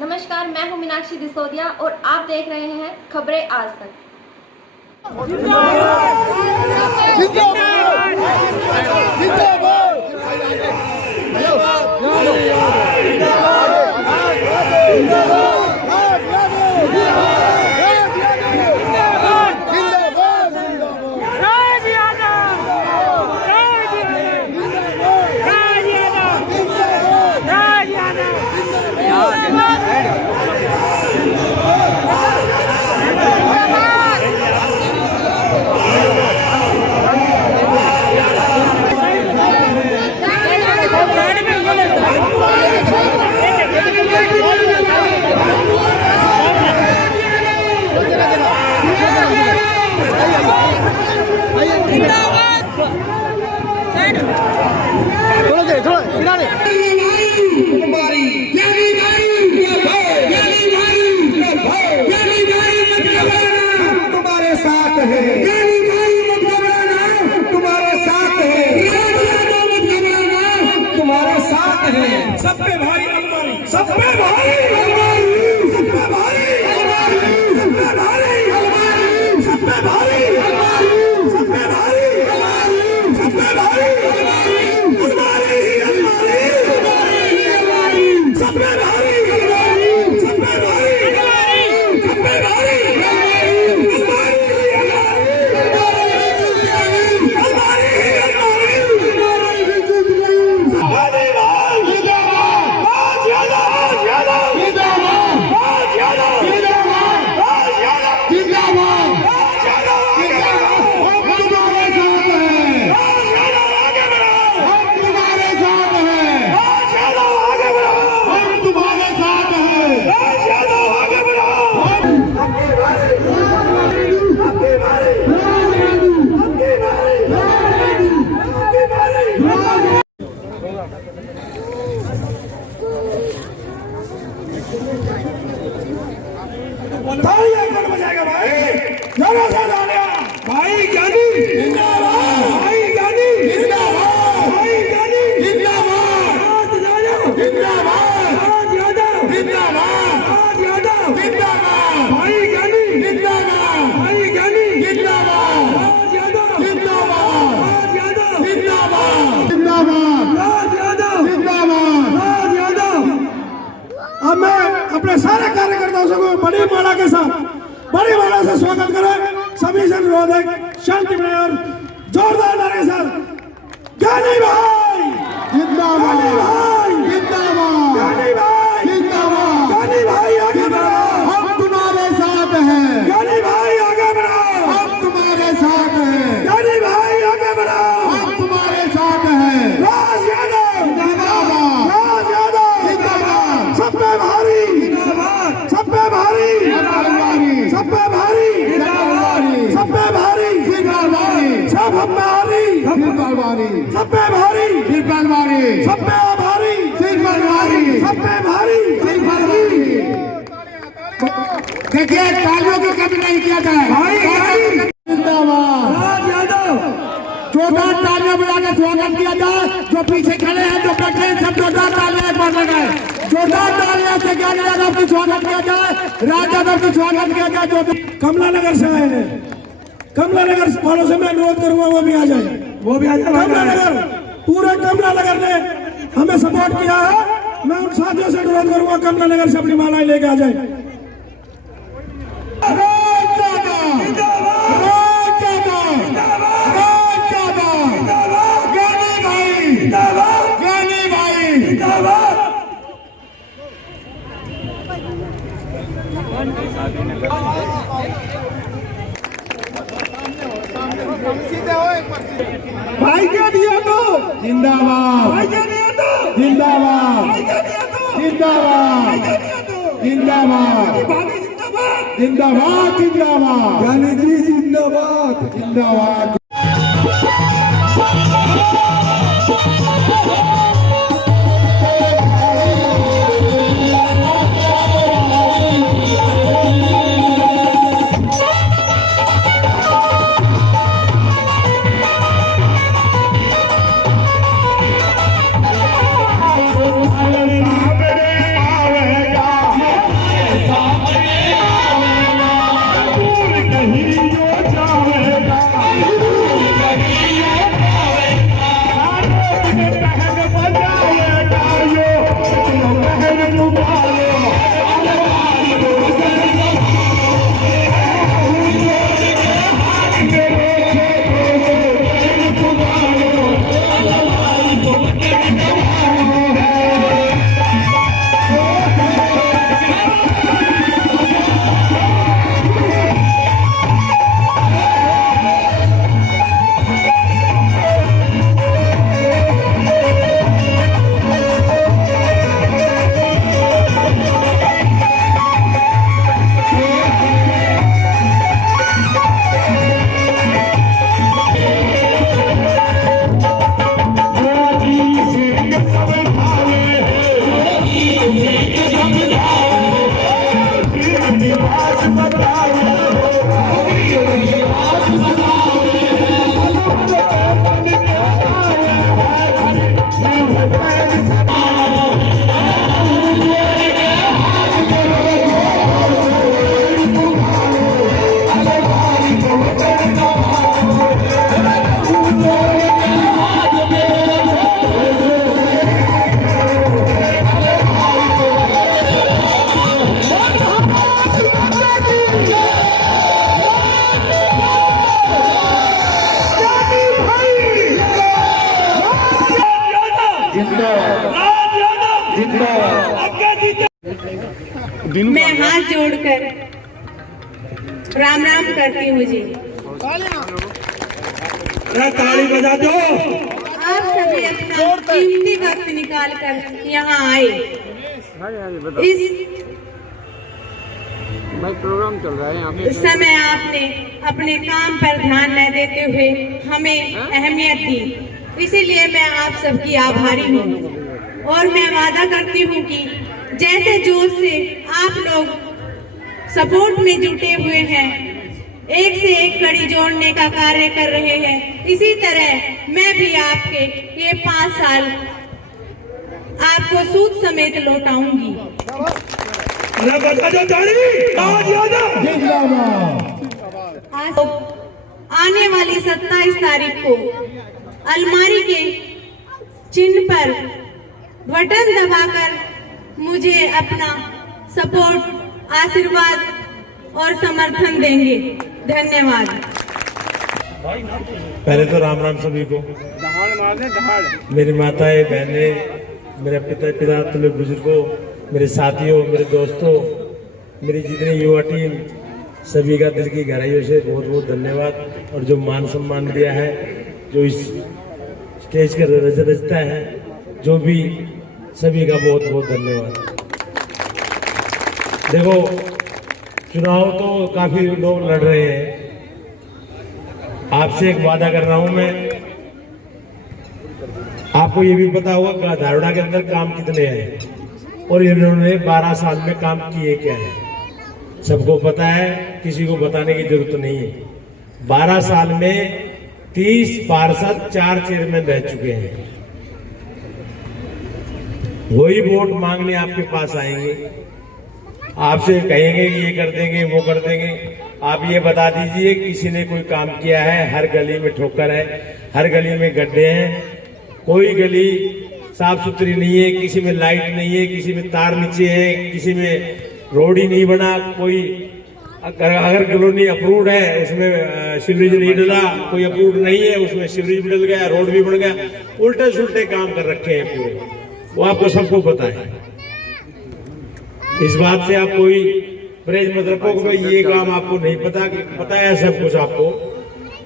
नमस्कार, मैं हूं मीनाक्षी दिसोदिया और आप देख रहे हैं खबरें आज तक। सब पे भारी अलमारी, सब पे भारी अलमारी, सब पे भारी अलमारी, सब पे भारी अलमारी, सब पे भारी अलमारी, सब पे भारी अलमारी, सब पे भारी अलमारी, अलमारी, अलमारी, सब पे भारी अलमारी, सब पे भारी अलमारी, सब पे भारी बजाएगा भाई, जरा सा तालियां भाई। ज्ञानी जिंदाबाद, भाई ज्ञानी जिंदाबाद, भाई ज्ञानी जिंदाबाद, जिंदाबाद, जिंदाबाद, जिंदाबाद, भाई ज्ञानी जिंदाबाद, भाई ज्ञानी जिंदाबाद, जिंदाबाद, जिंदाबाद, जिंदाबाद। अब मैं अपने सारे कार्यकर्ताओं से बड़ी माला के साथ बड़ी माला से स्वागत करें। सभी से अनुरोध है शांति में और जोरदार नारे से ज्ञानी भाई जिंदाबाद, भाई जिंदाबाद, ज्ञानी भाई जिंदाबाद, ज्ञानी भाई आगे बढ़ो, हम तुम्हारे साथ हैं, ज्ञानी भाई आगे बढ़ो, हम तुम्हारे साथ हैं, ज्ञानी भाई आगे बढ़ो, हम तुम्हारे साथ हैं। राज यादव जिंदाबाद, राज यादव जिंदाबाद, सब पे भारी जिंदाबाद, सब पे भारी सब पे भारी, सब पे भारी, सब हम भारी, सब पे भारी, सब पे भारी, सब पे भारी। देखिए तालियों की कमी नहीं किया जाए भाई। जिंदाबाद, राज यादव। जोरदार तालियां बजा के स्वागत किया जाए। जो पीछे खड़े हैं, जो बैठे हैं, सब जोरदार तालियां एक बार लगाए। जोरदार तालियां से ज्ञानी यादव की स्वागत किया जाए, राज यादव की स्वागत किया जाए। जो कमला नगर से आए हैं, कमला नगर वालों से मैं अनुरोध करूंगा वो भी आ जाए, वो भी आ जाए। कमला नगर, पूरे कमला नगर ने हमें सपोर्ट किया है। मैं उन साथियों से अनुरोध करूंगा कमला नगर से अपनी मालाएं लेके आ जाए। भाई क्या दिया तो जिंदाबाद, भाई क्या दिया तो जिंदाबाद, भाई क्या दिया तो जिंदाबाद, जिंदाबाद, जिंदाबाद, जिंदाबाद, ज्ञानी जी जिंदाबाद, जिंदाबाद। मैं हाथ जोड़कर राम राम करती हूँ जी। ताली बजा दो। आप सभी अपना कीमती वक्त निकाल कर यहाँ आए। इस प्रोग्राम चल रहा है यहाँ पे। समय आपने अपने काम पर ध्यान न देते हुए हमें अहमियत दी, इसीलिए मैं आप सबकी आभारी हूँ। और मैं वादा करती हूँ कि जैसे जोश से आप लोग सपोर्ट में जुटे हुए हैं, एक से एक कड़ी जोड़ने का कार्य कर रहे हैं, इसी तरह मैं भी आपके ये 5 साल आपको सूद समेत लौटाऊंगी। आज आने वाली 27 तारीख को अलमारी के चिन्ह पर बटन दबाकर मुझे अपना सपोर्ट, आशीर्वाद और समर्थन देंगे। धन्यवाद। पहले तो राम राम सभी को। मेरी माताएं, बहनें, मेरे पिता तुल्य बुजुर्गों, मेरे साथियों, मेरे दोस्तों, मेरी जितनी युवा टीम, सभी का दिल की गहराइयों से बहुत बहुत धन्यवाद। और जो मान सम्मान दिया है, जो इस स्टेज का रचता है, जो भी, सभी का बहुत बहुत धन्यवाद। देखो, चुनाव तो काफी लोग लड़ रहे हैं। आपसे एक वादा कर रहा हूं मैं। आपको ये भी पता होगा धारुड़ा के अंदर काम कितने हैं और इन्होंने 12 साल में काम किए क्या है, सबको पता है, किसी को बताने की जरूरत नहीं है। 12 साल में 30 पार्षद, 4 चेयरमैन रह चुके हैं। वही वोट मांगने आपके पास आएंगे, आपसे कहेंगे ये कर देंगे, वो कर देंगे। आप ये बता दीजिए किसी ने कोई काम किया है? हर गली में ठोकर है, हर गली में गड्ढे हैं, कोई गली साफ सुथरी नहीं है, किसी में लाइट नहीं है, किसी में तार नीचे है, किसी में रोड ही नहीं बना। कोई अगर कॉलोनी अप्रूव्ड है उसमें सीवरेज नहीं डला, कोई अप्रूव्ड नहीं है उसमें सीवरेज भी डल गया, रोड भी बन गया। उल्टे सुल्टे काम कर रखे हैं पूरे, वो आपको सबको पता है। इस बात से आप कोई परहेज मत रखो कि भाई ये काम आपको नहीं पता, कि पता है सब कुछ आपको।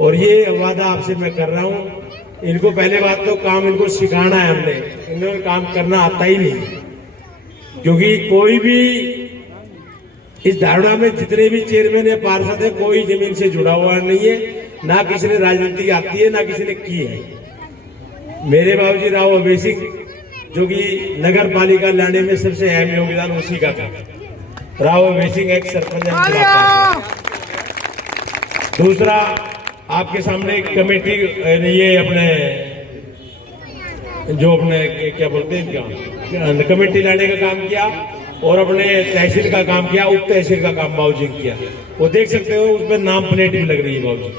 और ये वादा आपसे मैं कर रहा हूँ। इनको पहले बात तो काम इनको सिखाना है हमने, इन्हें काम करना आता ही नहीं। क्योंकि कोई भी इस धारणा में जितने भी चेयरमैन है, पार्षद है, कोई जमीन से जुड़ा हुआ नहीं है, ना किसी ने राजनीति आती है, ना किसी ने की है। मेरे बाबूजी राव अभय सिंह, जो कि नगर पालिका लाने में सबसे अहम योगदान उसी का था। राव अभय सिंह एक सरपंच। दूसरा, आपके सामने एक कमेटी, ये अपने जो अपने क्या बोलते हैं, क्या कमेटी लाने का काम किया और अपने तहसील का काम किया, उप तहसील का काम बाबूजी किया। वो देख सकते हो, उसमें नाम प्लेट भी लग रही है बाबूजी।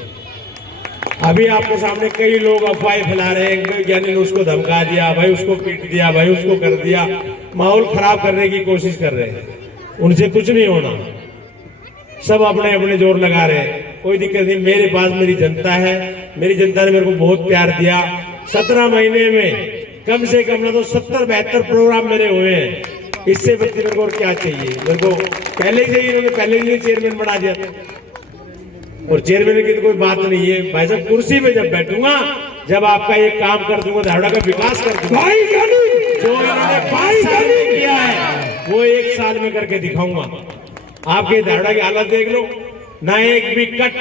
अभी आपके सामने कई लोग अफवाहें फैला रहे हैं, ज्ञानी ने उसको धमका दिया, भाई उसको पीट दिया, भाई उसको कर दिया, माहौल खराब करने की कोशिश कर रहे हैं। उनसे कुछ नहीं होना, सब अपने अपने जोर लगा रहे हैं, कोई दिक्कत नहीं। मेरे पास मेरी जनता है, मेरी जनता ने मेरे को बहुत प्यार दिया। 17 महीने में कम से कम ना तो 70-72 प्रोग्राम मेरे हुए हैं। इससे बच्चे मेरे को और क्या चाहिए? मेरे को पहले से ही इन्होंने पहले ही चेयरमैन बना दिया था। और चेयरमैन की तो कोई बात नहीं है भाई साहब, कुर्सी पे जब बैठूंगा, जब आपका ये काम कर दूंगा, धारुड़ा का विकास कर दूंगा, जो इन्होंने 5 साल में किया है वो 1 साल में करके दिखाऊंगा। आपके धारुड़ा की हालत देख लो, ना एक भी कट।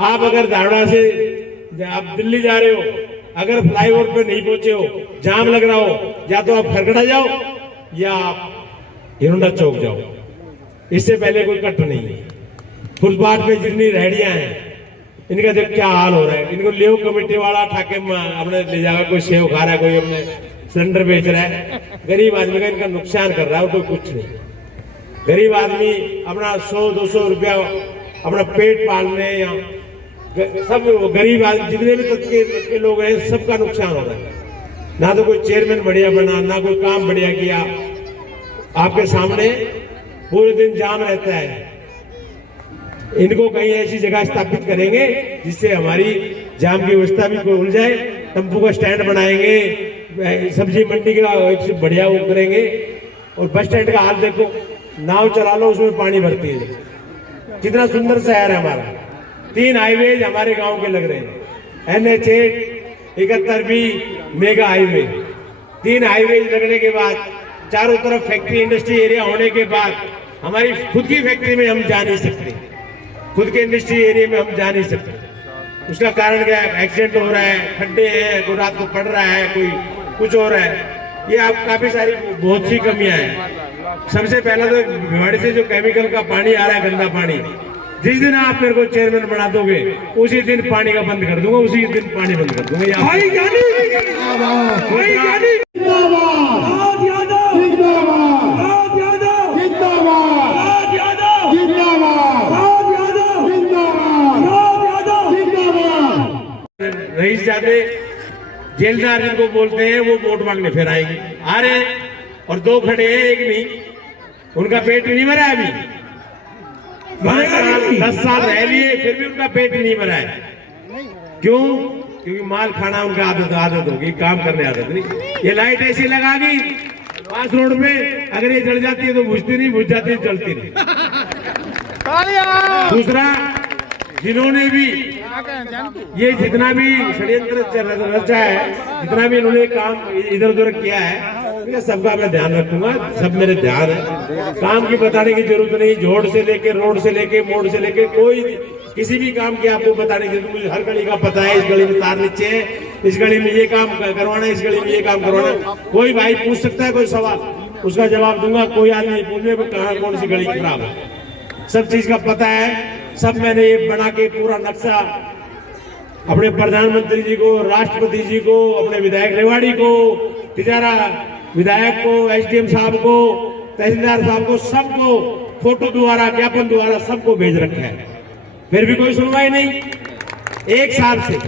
आप अगर धारुड़ा से आप दिल्ली जा रहे हो, अगर फ्लाईओवर पे नहीं पहुंचे हो, जाम लग रहा हो, या तो आप खरगड़ा जाओ या आप हिरोंडा चौक जाओ, इससे पहले कोई कट नहीं है। फुटपाथ पे जितनी रेहड़ियां हैं, इनका देख क्या हाल हो रहा है। इनको लेव कमेटी वाला ठाके अपने ले जाकर कोई सेव खा रहा है, कोई अपने सिलेंडर बेच रहा है। गरीब आदमी का इनका नुकसान कर रहा है और कोई कुछ नहीं। गरीब आदमी अपना 100-200 रुपया अपना पेट पालने, या सब गरीब आदमी जितने भी तबके के लोग हैं, सबका नुकसान हो रहा है। ना तो कोई चेयरमैन बढ़िया बना, ना कोई काम बढ़िया किया। आपके सामने पूरे दिन जाम रहता है। इनको कहीं ऐसी जगह स्थापित करेंगे जिससे हमारी जाम की व्यवस्था भी कोई उल जाए। टम्पू का स्टैंड बनाएंगे, सब्जी मंडी का एक बढ़िया वो करेंगे, और बस स्टैंड का हाल देखो, नाव चला लो उसमें पानी भरती है। कितना सुंदर शहर है हमारा। 3 हाईवेज हमारे गांव के लग रहे हैं, NH8, 71B, mega highway. 3 highways लगने के बाद, चारों तरफ फैक्ट्री इंडस्ट्री एरिया होने के बाद, हमारी खुद की फैक्ट्री में हम जा नहीं सकते, खुद के इंडस्ट्री एरिया में हम जा नहीं सकते। उसका कारण क्या है? एक्सीडेंट हो रहा है, खड्डे हैं, कोई रात को पड़ रहा है, कोई कुछ हो रहा है। ये आप काफी सारी बहुत सी कमियां हैं। सबसे पहला तो भिवाड़ी से जो केमिकल का पानी आ रहा है, गंदा पानी, जिस दिन आप मेरे को चेयरमैन बना दोगे उसी दिन पानी का बंद कर दूंगा, उसी दिन पानी बंद कर दूंगा। रईस जाते जेलदार जिनको बोलते हैं, वो वोट मांगने फिर आएंगे, आ रहे हैं, और 2 खड़े हैं, एक नहीं, उनका पेट नहीं भरा है अभी। 10 साल रह लिए फिर भी उनका पेट नहीं भरा है। क्यों? क्योंकि माल खाना उनका आदत होगी, काम करने आदत नहीं। ये लाइट ऐसी लगा दी पास रोड पे, अगर ये जल जाती है तो बुझती नहीं, बुझ जाती है चलती नहीं। दूसरा, जिन्होंने भी ये जितना भी षड्यंत्र रचा है, जितना भी इन्होंने काम इधर उधर किया है, सबका मैं ध्यान रखूंगा, सब मेरे ध्यान है। काम की बताने की जरूरत नहीं, जोड़ से लेके, रोड से लेके, मोड़ से लेके, कोई किसी भी काम की आपको बताने की, मुझे हर गली का पता है। इस गली में तार नीचे है, इस गली में ये काम करवाना है, इस गली में ये काम करवाना। कोई भाई पूछ सकता है कोई सवाल, उसका जवाब दूंगा। कोई आदमी पूछे कहाँ कौन सी गली खराब है, सब चीज का पता है। सब मैंने ये बना के पूरा नक्शा अपने प्रधानमंत्री जी को, राष्ट्रपति जी को, अपने विधायक रेवाड़ी को, तिजारा विधायक को, SDM साहब को, तहसीलदार साहब को, सबको फोटो द्वारा, ज्ञापन द्वारा सबको भेज रखा है। फिर भी कोई सुनवाई नहीं, 1 साल से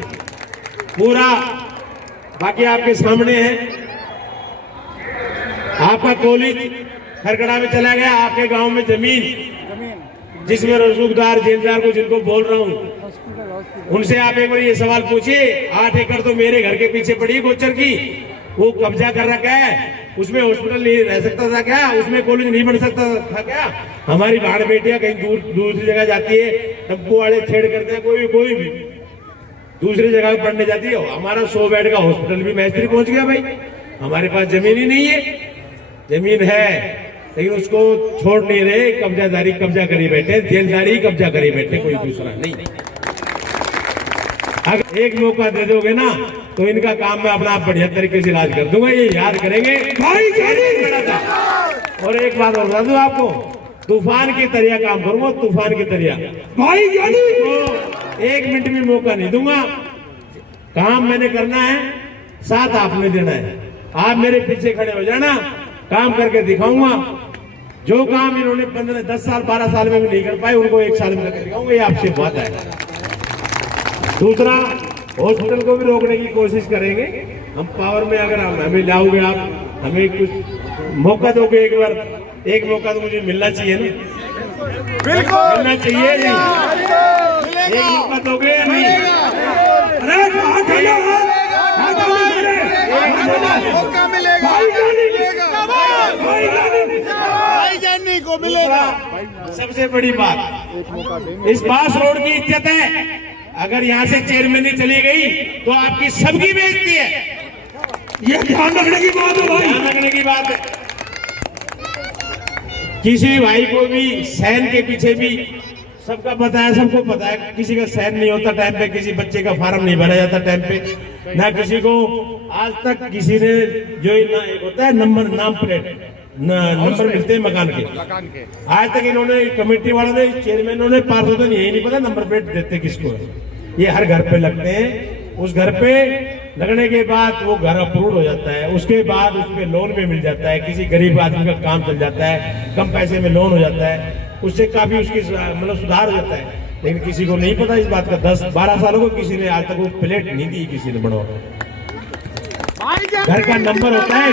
पूरा। बाकी आपके सामने है, आपका कॉलेज खरगड़ा में चला गया, आपके गांव में जमीन जिसमें रसूखदार जेलदार को जिनको बोल रहा हूं, उनसे आप एक बार ये सवाल पूछिए। 8 एकड़ तो मेरे घर के पीछे पड़ी गोचर की, वो कब्जा कर रखा है। उसमें हॉस्पिटल नहीं रह सकता था क्या? उसमें कॉलेज नहीं बन सकता था क्या? हमारी बहन बेटियां कहीं दूसरी जगह जाती है, टप्पू वाले छेड़ करते हैं, कोई भी दूसरी जगह पढ़ने जाती है। हमारा 100 बेड का हॉस्पिटल भी मैस्त्री पहुंच गया भाई। हमारे पास जमीन ही नहीं है, जमीन है लेकिन उसको छोड़ नहीं रहे, कब्जादारी कब्जा करी बैठे, जेलदारी कब्जा करी बैठे, कोई दूसरा नहीं। अगर एक मौका दे दोगे ना तो इनका काम मैं अपना बढ़िया तरीके से इलाज कर दूंगा, ये याद करेंगे भाई। और एक बात बता दूं आपको, तूफान की तरह काम करूंगा, तूफान की तरह भाई। तो 1 मिनट भी मौका नहीं दूंगा। काम मैंने करना है, साथ आपने देना है। आप मेरे पीछे खड़े हो जाना, काम करके दिखाऊंगा। जो काम इन्होंने 15, 10 साल, 12 साल में भी नहीं कर पाए, उनको 1 साल में करके दिखाऊंगा। ये आपसे बात है। दूसरा, हॉस्पिटल को भी रोकने की कोशिश करेंगे हम पावर में। अगर हमें लाओगे आप, हमें कुछ मौका दोगे, एक मौका तो मुझे मिलना चाहिए ना, मिलना चाहिए नहीं? एक मौका दोगे या नहीं? मौका मिलेगा, को मिलेगा। सबसे बड़ी बात, इस बास रोड की इज्जत है। अगर यहाँ से चेयरमैनी चली गई तो आपकी सबकी बेइज्जती है। ये ध्यान रखने की बात है भाई, ध्यान रखने की बात है। किसी भाई को भी सैन के पीछे भी सबका पता है, सबको पता है, किसी का सैन नहीं होता टाइम पे, किसी बच्चे का फार्म नहीं भरा जाता टाइम पे, ना किसी को आज तक किसी ने जो एक होता है नंबर, नाम प्लेट, नंबर मिलते हैं मकान के, आज तक इन्होंने कमेटी वालों ने, चेयरमैनों ने, पार्षदों ने यही नहीं पता नंबर प्लेट देते किसको है। ये हर घर पे लगते हैं। उस घर पे लगने के बाद वो घर अप्रूव हो जाता है, उसके बाद उसमें लोन भी मिल जाता है, किसी गरीब आदमी का काम चल जाता है, कम पैसे में लोन हो जाता है, उससे काफी उसकी मतलब सुधार हो जाता है। लेकिन किसी को नहीं पता इस बात का। 10-12 सालों को किसी ने आज तक वो प्लेट नहीं दी, किसी ने बनवा। घर का नंबर होता है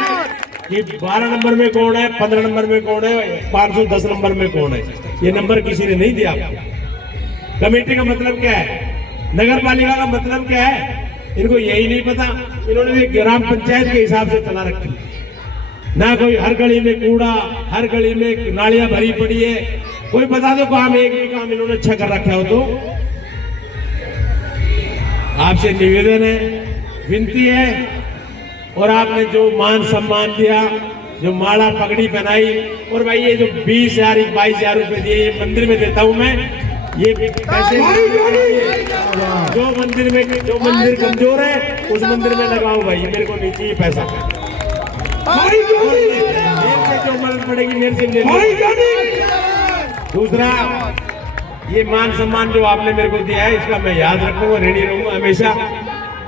कि 12 नंबर में कौन है, 15 नंबर में कौन है, 510 नंबर में कौन है, ये नंबर किसी ने नहीं दिया आपको। कमेटी का मतलब क्या है, नगर पालिका का मतलब क्या है, इनको यही नहीं पता। इन्होंने भी ग्राम पंचायत के हिसाब से चला रखी। ना कोई हर गली में कूड़ा, हर गली में नालियां भरी पड़ी है। कोई बता दो काम, एक भी काम इन्होंने अच्छा कर रखा हो तो। आपसे निवेदन है, विनती है, और आपने जो मान सम्मान दिया, जो माला पगड़ी पहनाई, और भाई ये जो 20,000 22,000 रुपए दिए, ये मंदिर में देता हूं मैं। ये पैसे जो मंदिर कमजोर है उस मंदिर में लगाओ भाई, मेरे को नहीं चाहिए पैसा। जो मदद पड़ेगी मेरे से ले लो। दूसरा, ये मान सम्मान जो आपने मेरे को दिया है, इसका मैं याद रखूंगा, रेडी रहूंगा हमेशा।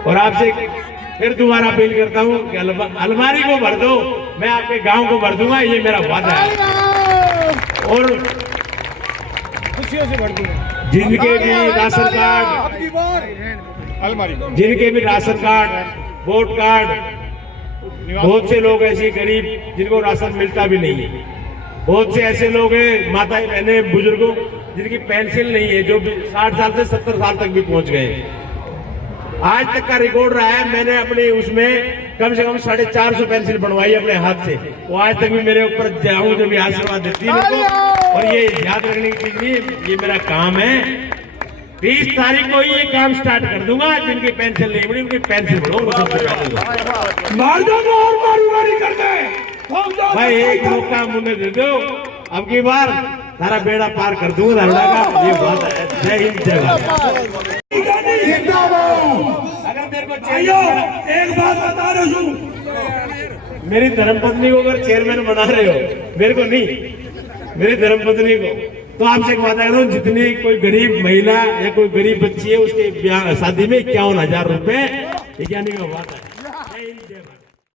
और आपसे फिर दोबारा अपील करता हूँ कि अलमारी को भर दो, मैं आपके गांव को भर दूंगा, ये मेरा वादा है। और खुशियों से भर दूंगा। जिनके भी राशन कार्ड, जिनके भी राशन कार्ड, वोट कार्ड, बहुत से लोग ऐसे गरीब जिनको राशन मिलता भी नहीं है, बहुत से ऐसे लोग हैं, माताएं बहनें बुजुर्गों जिनकी पेंशन नहीं है, जो 60 साल से 70 साल तक भी पहुंच गए। आज तक का रिकॉर्ड रहा है, मैंने अपने उसमें कम से कम 450 पेंसिल बनवाई अपने हाथ से। वो आज तक भी मेरे ऊपर जाऊं जब आशीर्वाद देती है मेरे को। और ये याद रखने की चीज नहीं, ये मेरा काम है। 20 तारीख को ही ये काम स्टार्ट कर दूंगा। जिनकी पेंसिल नहीं बनी उनकी पेंसिल बढ़ो। भाई एक मौका मुझे दे दो, अब की बार सारा बेड़ा पार कर दूंगा धरना का, ये बात है। जय हिंद, जय भारत। अगर मेरे को एक बात बता रहे हूँ, मेरी धर्मपत्नी को अगर चेयरमैन बना रहे हो, मेरे को नहीं, मेरी धर्मपत्नी को, तो आपसे एक बात कह रहा हूँ, जितनी कोई गरीब महिला या कोई गरीब बच्ची है उसके ब्याह शादी में 51,000 रुपए, ये क्या नहीं बात है।